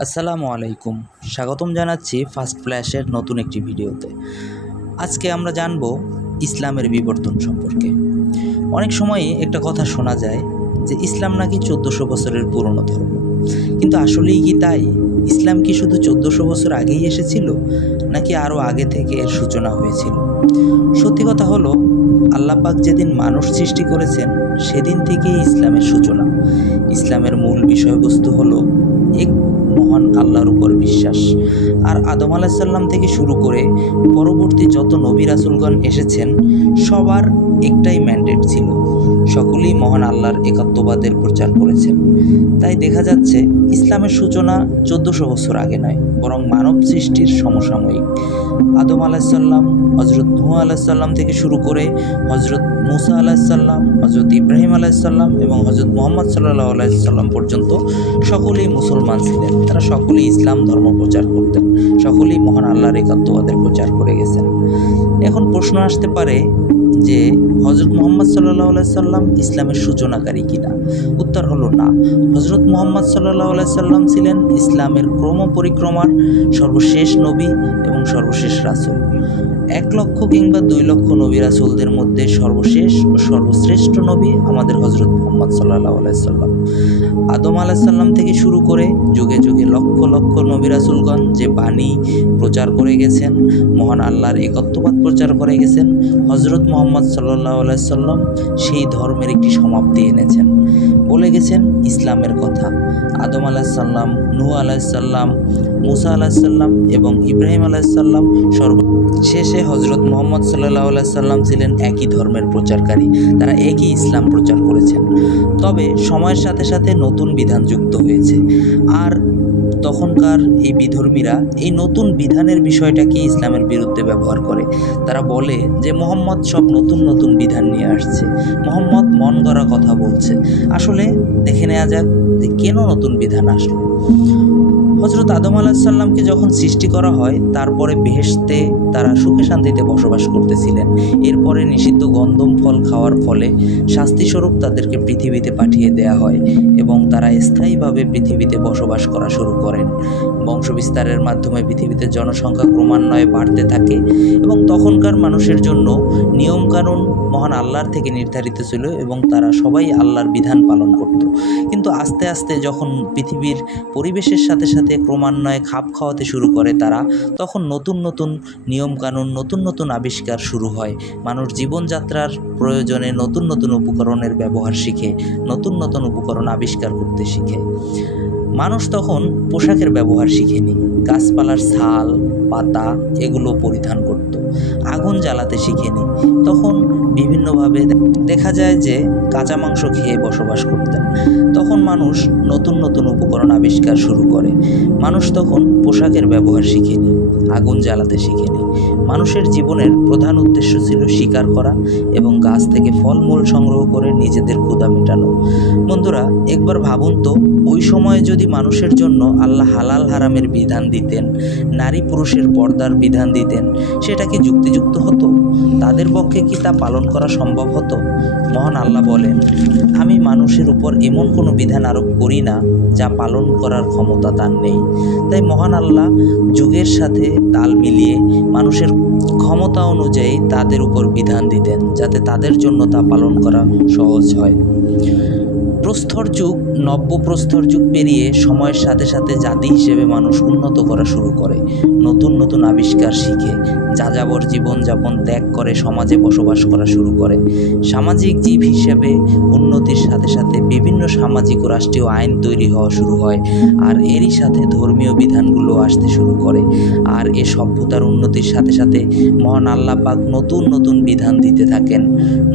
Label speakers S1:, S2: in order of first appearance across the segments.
S1: আসসালামু আলাইকুম। স্বাগতম জানাচ্ছি ফার্স্ট ফ্ল্যাশের নতুন একটি ভিডিওতে। আজকে আমরা জানব ইসলামের বিবর্তন সম্পর্কে। অনেক সময়ই একটা কথা শোনা যায় যে ইসলাম নাকি চোদ্দোশো বছরের পুরনো ধর্ম। কিন্তু আসলেই কি তাই? ইসলাম কি শুধু চোদ্দোশো বছর আগেই এসেছিল? নাকি আরও আগে থেকে এর সূচনা হয়েছিল? সত্যি কথা হলো, আল্লাপাক যেদিন মানুষ সৃষ্টি করেছেন, সেদিন থেকেই ইসলামের সূচনা। ইসলামের মূল বিষয়বস্তু হলো এক মহান আল্লাহর উপর বিশ্বাস। আর আদম আলাহিসাল্লাম থেকে শুরু করে পরবর্তী যত নবী রাসুলগণ এসেছেন, সবার একটাই ম্যান্ডেট ছিল সকলেই মহান আল্লাহর একাত্মবাদের প্রচার করেছেন। তাই দেখা যাচ্ছে, ইসলামের সূচনা চোদ্দোশো বছর আগে নয়, বরং মানব সৃষ্টির সমসাময়িক। আদম আলাহিসাল্লাম হজরত নূহ আলাহিসাল্লাম থেকে শুরু করে হজরত মুসা আলাহিসাল্লাম হজরত ইব্রাহিম আলাহিসাল্লাম এবং হজরত মোহাম্মদ সাল্লাহ আলাইসাল্লাম পর্যন্ত সকলেই মুসলমান ছিলেন। তারা সকলেই ইসলাম ধর্ম প্রচার করতেন, সকলেই মহান আল্লাহর একাত্মবাদের প্রচার করে গেছেন। এখন প্রশ্ন আসতে পারে যে হজরত মোহাম্মদ সাল্লাহ আলাইসাল্লাম ইসলামের সূচনাকারী কিনা? উত্তর হলো না। হজরত মোহাম্মদ সাল্লাহ আলাইসাল্লাম ছিলেন ইসলামের ক্রম পরিক্রমার সর্বশেষ নবী এবং সর্বশেষ রাসূল। এক লক্ষ কিংবা দুই লক্ষ নবী রাসুলদের মধ্যে সর্বশেষ ও সর্বশ্রেষ্ঠ নবী আমাদের হজরত মোহাম্মদ সাল্লাহ আলাইসাল্লাম আদম আলাহিসাল্লাম থেকে শুরু করে যুগে যুগে লক্ষ লক্ষ নবী রাসুলগণ যে বাণী প্রচার করে গেছেন, মহান আল্লাহর একত্ববাদ প্রচার করে গেছেন হজরত মোহাম্মদ সাল্লাহ আলাইসাল্লাম সেই ধর্মের একটি সমাপ্তি এনেছেন। বলে গেছেন ইসলামের কথা। আদম আলাহিসাল্লাম নূ আলাহিসাল্লাম মুসা আলাহিসাল্লাম এবং ইব্রাহিম আলাহিসাল্লাম সর্ব শেষে হজরত মোহাম্মদ সাল্লাহ আলাইসাল্লাম ছিলেন একই ধর্মের প্রচারকারী। তারা একই ইসলাম প্রচার করেছেন। তবে সময়ের সাথে সাথে নতুন বিধান যুক্ত হয়েছে। আর তখনকার এই বিধর্মীরা এই নতুন বিধানের বিষয়টাকে ইসলামের বিরুদ্ধে ব্যবহার করে। তারা বলে যে মোহাম্মদ সব নতুন নতুন বিধান নিয়ে আসছে। মোহাম্মদ মন গড়া কথা বলছে। আসলে দেখে নেওয়া যাক কেন নতুন বিধান আসলো। হজরত আদম আলাহিসাল্লামকে যখন সৃষ্টি করা হয়, তারপরে বেহেশতে তারা সুখে শান্তিতে বসবাস করতেছিলেন। এরপরে নিষিদ্ধ গন্ধম ফল খাওয়ার ফলে শাস্তিস্বরূপ তাদেরকে পৃথিবীতে পাঠিয়ে দেয়া হয় এবং তারা স্থায়ীভাবে পৃথিবীতে বসবাস করা শুরু করেন। বংশবিস্তারের মাধ্যমে পৃথিবীতে জনসংখ্যা ক্রমান্বয়ে বাড়তে থাকে এবং তখনকার মানুষের জন্য নিয়মকানুন মহান আল্লাহর থেকে নির্ধারিত ছিল এবং তারা সবাই আল্লাহর বিধান পালন করত। কিন্তু আস্তে আস্তে যখন পৃথিবীর পরিবেশের সাথে সাথে ক্রমান্বয়ে খাপ খাওয়াতে শুরু করে তারা। তখন নতুন নতুন নিয়মকানুন, নতুন নতুন আবিষ্কার শুরু হয়। মানুষ জীবনযাত্রার প্রয়োজনে নতুন নতুন উপকরণের ব্যবহার শিখে, নতুন নতুন উপকরণ আবিষ্কার করতে শিখে। মানুষ তখন পোশাকের ব্যবহার শিখেনি। গাছপালার ছাল, পাতা এগুলো পরিধান করত। আগুন জ্বালাতে শিখেনি। তখন বিভিন্নভাবে দেখা যায় যে কাঁচা মাংস খেয়ে বসবাস করতেন। তখন মানুষ নতুন নতুন উপকরণ আবিষ্কার শুরু করে। মানুষ তখন পোশাকের ব্যবহার শিখেনি, আগুন জ্বালাতে শিখেনি। মানুষের জীবনের প্রধান উদ্দেশ্য ছিল শিকার করা এবং গাছ থেকে ফলমূল সংগ্রহ করে নিজেদের ক্ষুদা মেটানো। বন্ধুরা, একবার ভাবুন তো, ওই সময়ে যদি মানুষের জন্য আল্লাহ হালাল হারামের বিধান দিতেন, নারী পুরুষের পর্দার বিধান দিতেন, সেটা কি যুক্তিযুক্ত হতো? তাদের পক্ষে কি তা পালন করা সম্ভব হতো? মহান আল্লাহ বলেন, আমি মানুষের উপর এমন কোনো বিধান আরোপ করি না, যা পালন করার ক্ষমতা তার নেই। তাই মহান আল্লাহ যুগের সাথে তাল মিলিয়ে মানুষের ক্ষমতা অনুযায়ী তাদের উপর বিধান দিতেন, যাতে তাদের জন্য তা পালন করা সহজ হয়। প্রস্তর যুগ নব্য প্রস্তর যুগ পেরিয়ে সময়ের সাথে সাথে জাতি হিসেবে মানুষ উন্নত করা শুরু করে, নতুন নতুন আবিষ্কার শিখে, যাযাবর জীবনযাপন ত্যাগ করে, সমাজে বসবাস করা শুরু করে। সামাজিক জীব হিসেবে উন্নতির সাথে সাথে বিভিন্ন সামাজিক ও রাষ্ট্রীয় আইন তৈরি হওয়া শুরু হয়, আর এরই সাথে ধর্মীয় বিধানগুলো আসতে শুরু করে। আর এ সভ্যতার উন্নতির সাথে সাথে মহান আল্লাহ পাক নতুন নতুন বিধান দিতে থাকেন,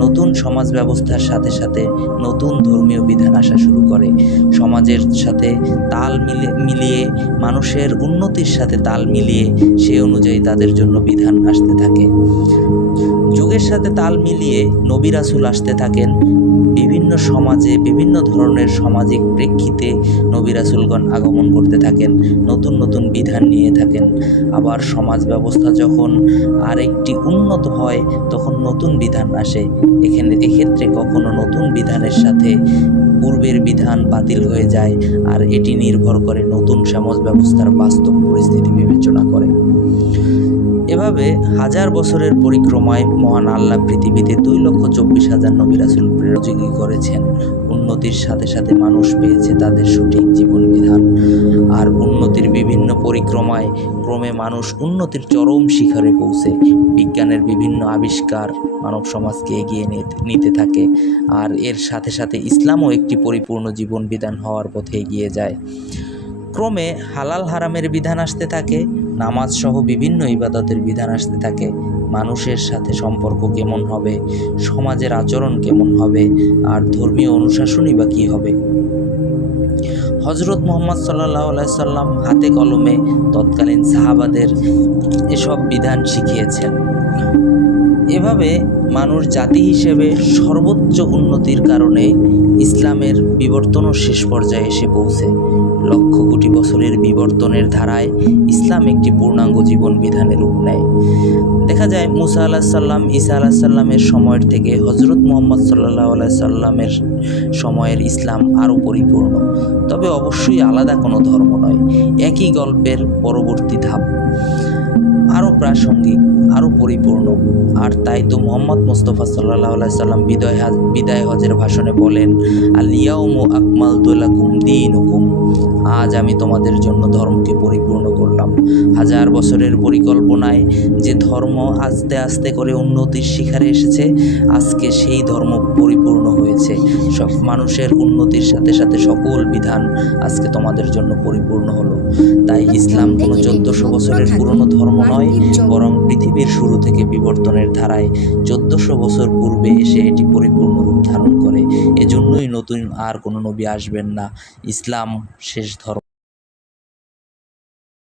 S1: নতুন সমাজ ব্যবস্থার সাথে সাথে নতুন ধর্মীয় বিধান আসা শুরু করে। সমাজের সাথে তাল মিলে মিলিয়ে, মানুষের উন্নতির সাথে তাল মিলিয়ে সে অনুযায়ী তাদের জন্য বিধান আসতে থাকে। যুগের সাথে তাল মিলিয়ে নবী রাসুল আসতে থাকেন। বিভিন্ন সমাজে, বিভিন্ন ধরনের সামাজিক প্রেক্ষিতে নবী রাসুলগণ আগমন করতে থাকেন, নতুন নতুন বিধান নিয়ে থাকেন। আবার সমাজ ব্যবস্থা যখন আরেকটি উন্নত হয়, তখন নতুন বিধান আসে। এখানে, এক্ষেত্রে কখনো নতুন বিধানের সাথে পূর্বের বিধান বাতিল হয়ে যায়, আর এটি নির্ভর করে নতুন সমাজ ব্যবস্থার বাস্তব পরিস্থিতি বিবেচনা করে। এভাবে হাজার বছরের পরিক্রমায় মহান আল্লাহ পৃথিবীতে দুই লক্ষ চব্বিশ হাজার নবী রাসুল প্রেরযোগী করেছেন, উন্নতির সাথে সাথে মানুষ পেয়েছে তাদের সঠিক জীবন বিধান আর উন্নতির বিভিন্ন পরিক্রমায় ক্রমে মানুষ উন্নতির চরম শিখরে পৌঁছে। বিজ্ঞানের বিভিন্ন আবিষ্কার মানব সমাজকে এগিয়ে নিতে- নিতে থাকে। আর এর সাথে সাথে ইসলামও একটি পরিপূর্ণ জীবন বিধান হওয়ার পথে এগিয়ে যায়। ক্রমে হালাল হারামের বিধান আসতে থাকে। নামাজ সহ বিভিন্ন ইবাদতের বিধান আসতে থাকে। মানুষের সাথে সম্পর্ক কেমন হবে? সমাজের আচরণ কেমন হবে? আর ধর্মীয় অনুশাসনই বা কী হবে? হজরত মোহাম্মদ সাল্লাহ সাল্লাম হাতে কলমে তৎকালীন সাহাবাদের এসব বিধান শিখিয়েছেন। এভাবে মানুষ জাতি হিসেবে সর্বোচ্চ উন্নতির কারণে ইসলামের বিবর্তনও শেষ পর্যায়ে এসে পৌঁছে। লক্ষ কোটি বছরের বিবর্তনের ধারায় ইসলাম একটি পূর্ণাঙ্গ জীবন বিধানের রূপ নেয়। দেখা যায়, মুসা আল্লাহ সাল্লাম, ঈসা আল্লাহ সাল্লামের সময়ের থেকে হজরত মোহাম্মদ সাল্লাহ আলাই সাল্লামের সময়ের ইসলাম আরও পরিপূর্ণ। তবে অবশ্যই আলাদা কোনো ধর্ম নয়, একই গল্পের পরবর্তী ধাপ। আরও প্রাসঙ্গিক, আরও পরিপূর্ণ। আর তাই তো মোহাম্মদ মুস্তফা সাল্লাহ সাল্লাম বিদয় বিদায় হজের ভাষণে বলেন আলিয়াউমু আকমাল দুলাকুম দিন হুকুম আজ আমি তোমাদের জন্য ধর্মকে পরিপূর্ণ করলাম। হাজার বছরের পরিকল্পনায় যে ধর্ম আস্তে আস্তে করে উন্নতির শিখারে এসেছে, আজকে সেই ধর্ম পরিপূর্ণ হয়েছে সব মানুষের উন্নতির সাথে সাথে সকল বিধান আজকে তোমাদের জন্য পরিপূর্ণ হলো। তাই ইসলাম কোনো চোদ্দশো বছরের পুরনো ধর্ম নয় বরং পৃথিবীর শুরু থেকে বিবর্তনের ধারায় চোদ্দশো বছর পূর্বে এসে এটি পরিপূর্ণ রূপ ধারণ করে। এজন্যই নতুন আর কোনো নবী আসবেন না। ইসলাম শেষ ধর্ম।